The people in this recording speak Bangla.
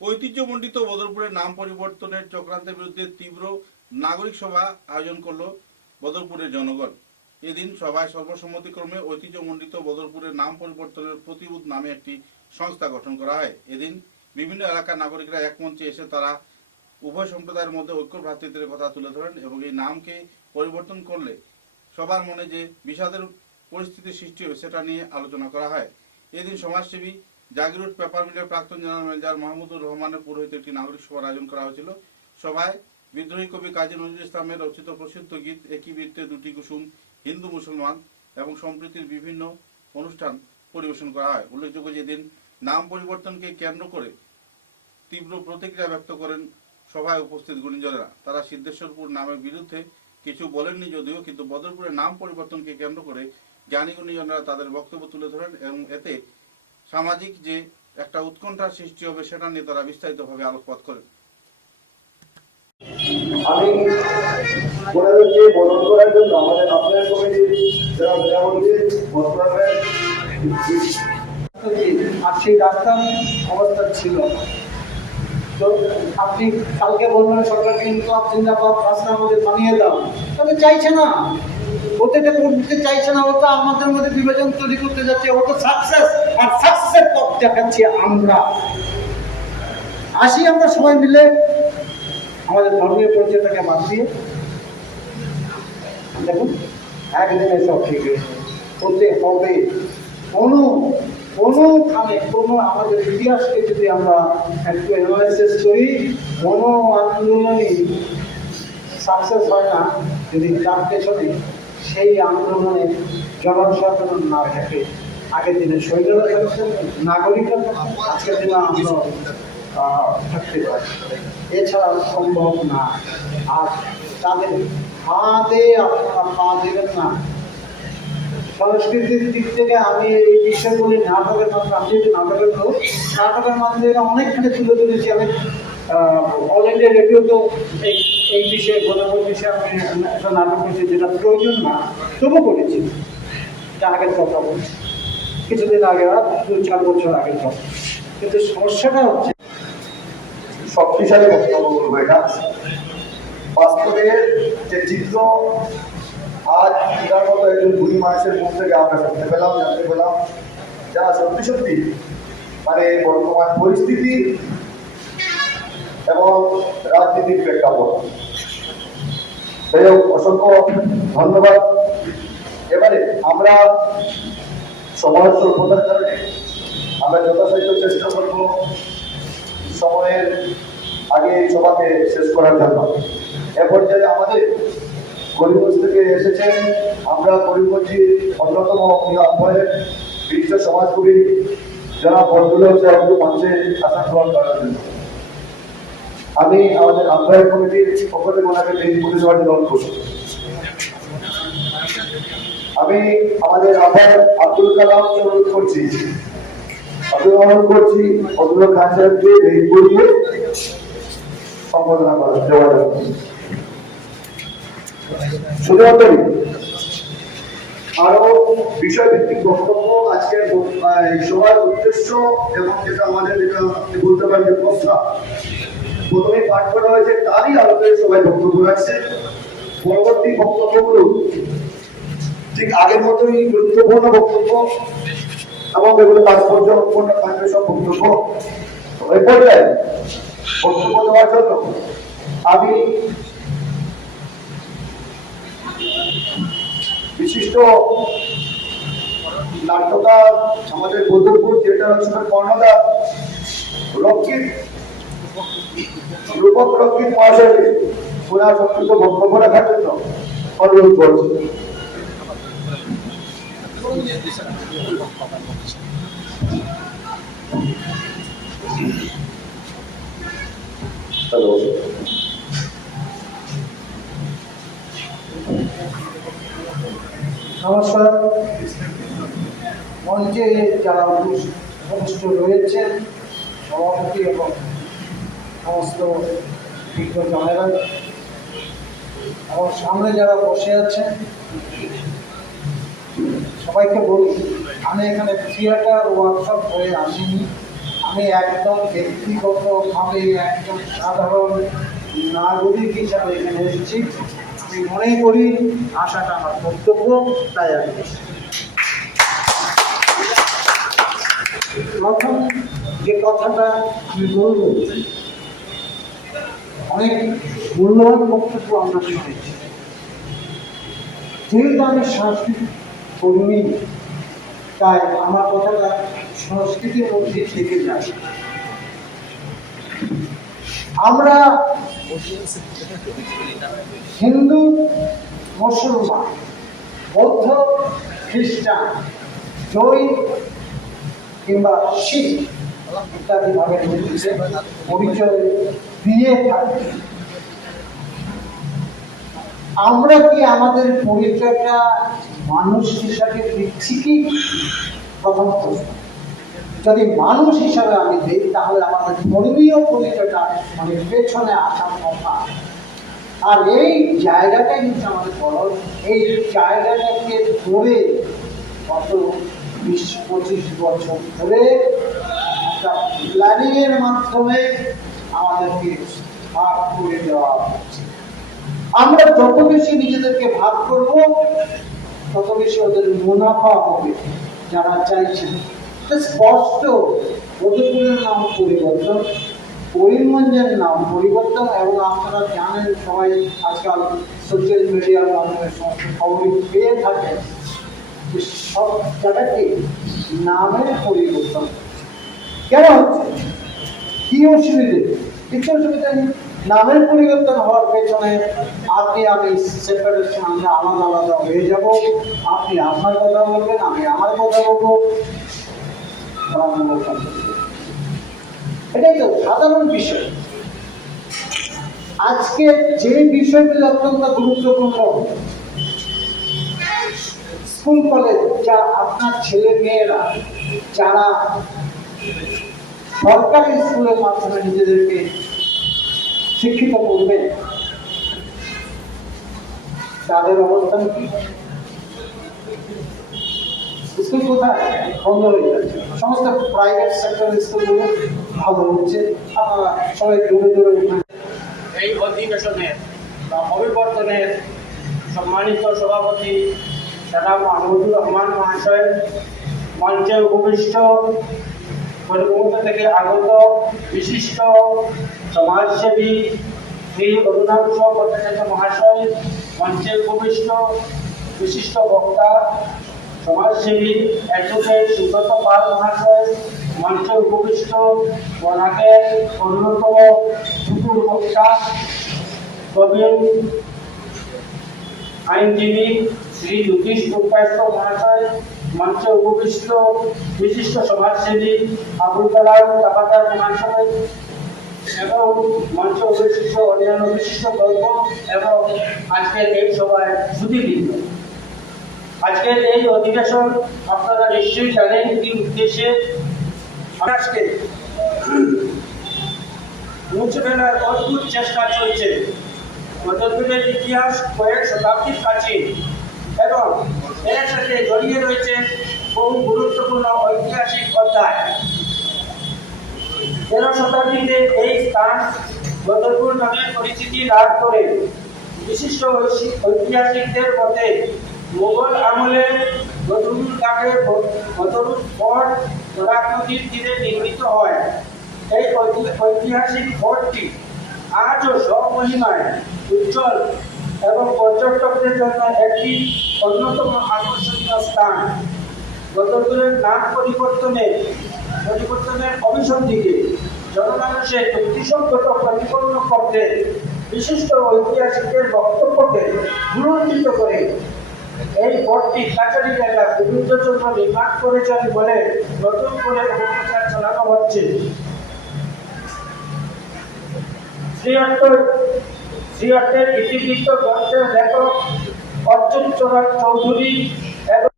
ঐতিহ্যমণ্ডিত বদরপুরের নাম পরিবর্তনের চক্রান্তের বিরুদ্ধে তীব্র নাগরিক সভা আয়োজন করল বদরপুরের জনগণ। এদিন সভায় সর্বসম্মতিক্রমে ঐতিহ্যমণ্ডিত বদরপুরের নাম পরিবর্তনের প্রতিরোধ নামে একটি সংস্থা গঠন করা হয়। এদিন বিভিন্ন এলাকার নাগরিকরা এক মঞ্চে এসে তারা উভয় সম্প্রদায়ের মধ্যে ঐক্য ভ্রাতৃত্বের কথা তুলে ধরেন এবং এই নামকে পরিবর্তন করলে সবার মনে যে বিষাদের পরিস্থিতি সৃষ্টি হবে সেটা নিয়ে আলোচনা করা হয়। এদিন সমাজসেবী জাগিরুট পেপার মিলের প্রাক্তন জেনারেল ম্যানেজার মাহমুদুর রহমানের পৌরোহিত্যে একটি নাগরিক সভার আয়োজন করা হয়েছিল। সভায় বিদ্রোহী কবি কাজী নজরুল ইসলামের রচিত প্রসিদ্ধ গীত একই বৃত্তে দুটি কুসুম, হিন্দু মুসলমান এবং সম্প্রীতির বিভিন্ন অনুষ্ঠান পরিবেশন করা হয়। উল্লেখযোগ্য যে দিন নাম পরিবর্তনকে কেন্দ্র করে তীব্র প্রতিক্রিয়া ব্যক্ত করেন সভায় উপস্থিত গুণীজনেরা। তারা সিদ্ধেশ্বরপুর নামের বিরুদ্ধে কিছু বলেননি যদিও, কিন্তু বদরপুরের নাম পরিবর্তনকে কেন্দ্র করে জ্ঞানী গুণীজনেরা তাদের বক্তব্য তুলে ধরেন এবং এতে সামাজিক যে একটা উৎকণ্ঠার সৃষ্টি হবে সেটা নিয়ে তারা বিস্তারিতভাবে আলোকপাত করেন। আমি বলে দিচ্ছি বদল করার জন্য আমাদের আপনার কমিটি যারা আর সেই রাস্তার অবস্থা ছিল। তো আপনি কালকে বলবেন সরকারকে ইনকলাব জিন্দাবাদ রাস্তা আমাদের বানিয়ে দাও, তবে চাইছে না, ওদেরটা করতে চাইছে না। ওটা আমাদের মধ্যে বিভাজন তৈরি করতে যাচ্ছে। ও তো সাকসেস, আর সাকসেসের পথ দেখাচ্ছি আমরা। আসি আমরা সবাই মিলে আমাদের ধর্মীয় পরিচয়টাকে বাদ দিয়ে দেখুন একদিনে সব ঠিক হতে হবে। কোনোখানে কোনো আমাদের ইতিহাসকে যদি আমরা একটু অ্যানালাইসিস করি, কোনো আন্দোলনই সাকসেস হয় না যদি তার পেছনে সেই আন্দোলনে জনসাধারণ না থাকে। আগের দিনে সৈন্যরা থাকছেন, নাগরিকরা আজকের দিনে আমরা থাকতে পারি, এছাড়া সম্ভব না। আর তাদের হাতে আপনারা পা দেবেন না। সংস্কৃতির দিক থেকে আমি এই বিষয়গুলি নাটকের মাধ্যমে, আমি যদি নাটকের লোক, নাটকের মাধ্যমে অনেকখানি তুলে ধরেছি। আমি অল ইন্ডিয়া রেডিওতেও এই বিষয়ে বনাবর বিষয়ে আমি একটা নাটক করেছি, যেটা প্রয়োজন না তবু করেছি। এটা আগের কথা বলছি, কিছুদিন আগে, 2-4 বছর আগের কথা। কিন্তু সমস্যাটা হচ্ছে শক্তিশালী বক্তব্য বলবো এটা। বাস্তবের যে চিত্র আজ এটার মতো একজন বুড়ি মানুষের মুখ থেকে আমরা শুনতে পেলাম, জানতে পেলাম, যা সত্যি সত্যি মানে বর্তমান পরিস্থিতি এবং রাজনীতির প্রেক্ষাপট। যাই হোক, অসংখ্য ধন্যবাদ। এবারে আমরা সমাজ স্বল্পতার কারণে আমরা যথাসাধ্য চেষ্টা করব সময়ের আগে এই সভাকে শেষ করার জন্য। এ পর্যায়ে আমাদের করিমগঞ্জ থেকে এসেছেন, আমরা করিমগঞ্জের অন্যতম আহ্বায়ক বিশ্ব সমাজকবি যারা বন্ধুল মঞ্চে আসন গ্রহণ করার জন্য আমি আমাদের আহ্বায়ক কমিটির পক্ষ থেকে ওনাকে পুলিশ দেওয়ার জন্য অনুরোধ করছি। আমি আমাদের আহ্বায়ক আব্দুল কালামকে অনুরোধ করছি, অব্দুল খান সাহেবকে এই বইয়ে সম্বোধনা করার দেওয়ার জন্য। শুধুমাত্র আরো বিষয়ভিত্তিক বক্তব্য আজকের সবার উদ্দেশ্য এবং যেটা আমাদের যেটা বলতে পারি যে কথা প্রথমে পাঠ করা হয়েছে তারই আলোচনায় সবাই বক্তব্য রাখছে। পরবর্তী বক্তব্যগুলো ঠিক আগের মতোই গুরুত্বপূর্ণ বক্তব্য এবং এগুলো তাৎপর্যপূর্ণ থাকবে সব বক্তব্য। এই পর্যায়ে বক্তব্য দেওয়ার জন্য আমি বিশিষ্ট নাট্যকার আমাদের বদরপুর থিয়েটার অঞ্চলের কর্ণধার রূপক রক্ষিত মহাশয়কে ওনার সংক্ষিপ্ত বক্তব্য রাখার জন্য অনুরোধ করছি। হ্যালো, নমস্কার। মঞ্চে যারা উপস্থিত রয়েছেন, সভাপতি এবং সমস্ত বিজ্ঞজনেরা, আমার সামনে যারা বসে আছেন, সবাইকে বলি আমি এখানে থিয়েটার ওয়ার্কশপ হয়ে আসিনি। আমি একদম ব্যক্তিগতভাবে একজন সাধারণ নাগরিক হিসাবে এখানে এসেছি। আমি মনে করি আসাটা আমার কর্তব্য, তাই আমি প্রথম যে কথাটা আমি বলবো, অনেক মূল্যবান বক্তব্য আমরা শুনেছি। যেহেতু আমি সাংস্কৃতিক কর্মী, তাই আমার কথাটা সংস্কৃতির মধ্যে থেকে যায়। আমরা হিন্দু, মুসলমান, বৌদ্ধ, খ্রিস্টান, জৈন কিংবা শিখ ইত্যাদি ভাবে পরিচয় দিয়ে থাকি। আমরা কি আমাদের পরিচয়টা মানুষ হিসাবে দিচ্ছি কি? প্রথম প্রশ্ন। যদি মানুষ হিসাবে আমি দিই, তাহলে আমাদের ধর্মীয় পরিচয়টা মানে পেছনে আসার কথা। আর এই জায়গাটাই কিন্তু আমাদের বড়। এই জায়গাটাকে ধরে গত 20-25 বছর ধরে একটা প্ল্যানিং এর মাধ্যমে আমাদেরকে ভাগ করে দেওয়া হচ্ছে। আমরা যত বেশি নিজেদেরকে ভাগ করব, তত বেশি ওদের মুনাফা হবে। যারা চাইছেন স্পষ্ট, বদরপুরের নাম পরিবর্তন, করিমগঞ্জের নাম পরিবর্তন, এবং আপনারা জানেন সবাই আজকাল সোশ্যাল মিডিয়ার মাধ্যমে সমস্ত খবর পেয়ে থাকেন, সব জায়গাতে নামের পরিবর্তন কেন হচ্ছে, কি অসুবিধে? কিছু অসুবিধা নেই। নামের পরিবর্তন হওয়ার পেছনে আপনি আমি সেপারেশন, আমরা আলাদা আলাদা হয়ে যাব। আপনি আপনার কথা বলবেন, আমি আমার কথা বলবো, এটাই তো সাধারণ বিষয়। আজকে যে বিষয়গুলো অত্যন্ত গুরুত্বপূর্ণ, স্কুল কলেজ, যা আপনার ছেলে মেয়েরা যারা সরকারি স্কুলের মাধ্যমে নিজেদেরকে শিক্ষিত করবেন, তাদের অবস্থান কি? স্কুল কোথায়? বন্ধ হয়ে যাচ্ছে। সমস্ত প্রাইভেট সেক্টর স্কুলগুলো ভালো হচ্ছে। আপনারা সবাই দূরে দূরে এই অধিবেশনের বা অভিবর্তনের সম্মানিত সভাপতি জনাব মাহমুদুর রহমান মহাশয়, মঞ্চে উপবিষ্ট পরিমুহূর্ত থেকে আগত বিশিষ্ট সমাজসেবী শ্রী অরুণাংশ ভট্টাচার্য মহাশয়, মঞ্চে উপবিষ্ট বিশিষ্ট বক্তা সমাজসেবী অ্যাডভোকেট সুব্রত পাল মহাশয়, মঞ্চে উপবিষ্ট বনাকের অন্যতম সুপুর বক্তা প্রবীণ আইনজীবী শ্রী জ্যোতিষ উপায়স্ত মহাশয়, মঞ্চে উপবিষ্ট বিশিষ্ট সমাজসেবী আবুল কালাম তাপাদার মহাশয়, এবং মঞ্চে উপবিষ্ট অন্যান্য বিশিষ্ট বর্গ এবং আজকের এই সভায় সুধীবৃন্দ। আজকের এই অধিবেশন আপনারা নিশ্চয়ই জানেন কি উদ্দেশ্যে। আজকে মুছে ফেলার অদ্ভুত চেষ্টা চলছে। বদরপুরের ইতিহাস কয়েক শতাব্দীর কাছে এবং এর সাথে জড়িয়ে রয়েছে বহু গুরুত্বপূর্ণ ঐতিহাসিক অধ্যায়। 13 শতাব্দীতে এই স্থান বদরপুর নামে পরিচিতি লাভ করে। বিশিষ্ট ঐতিহাসিকদের মতে মোগল আমলে বদরুল ঘাটে বদরুল ফোর্ট বরাক নদীর তীরে নির্মিত হয়। এই ঐতিহাসিক ফোর্টটি আজও স্বমহিমায় উজ্জ্বল এবং পর্যটকদের জন্য একটি অন্যতম আকর্ষণীয় স্থান। বদরপুরের নাম পরিবর্তনের অভিসন্ধিকে জনমানুষের যুক্তিসঙ্গত প্রতিপন্ন করতে বিশিষ্ট ঐতিহাসিকদের বক্তব্যকে গুরুত্বিত করে এই ফোর্টটি কাছারি এলাকা গোবিন্দচন্দ্র নির্মাণ করেছেন বলে নতুন করে অপপ্রচার চালানো হচ্ছে। শ্রী অর্থের ইতিবৃত্ত গ্রন্থের লেখক অর্জুন চৌধুরী এবং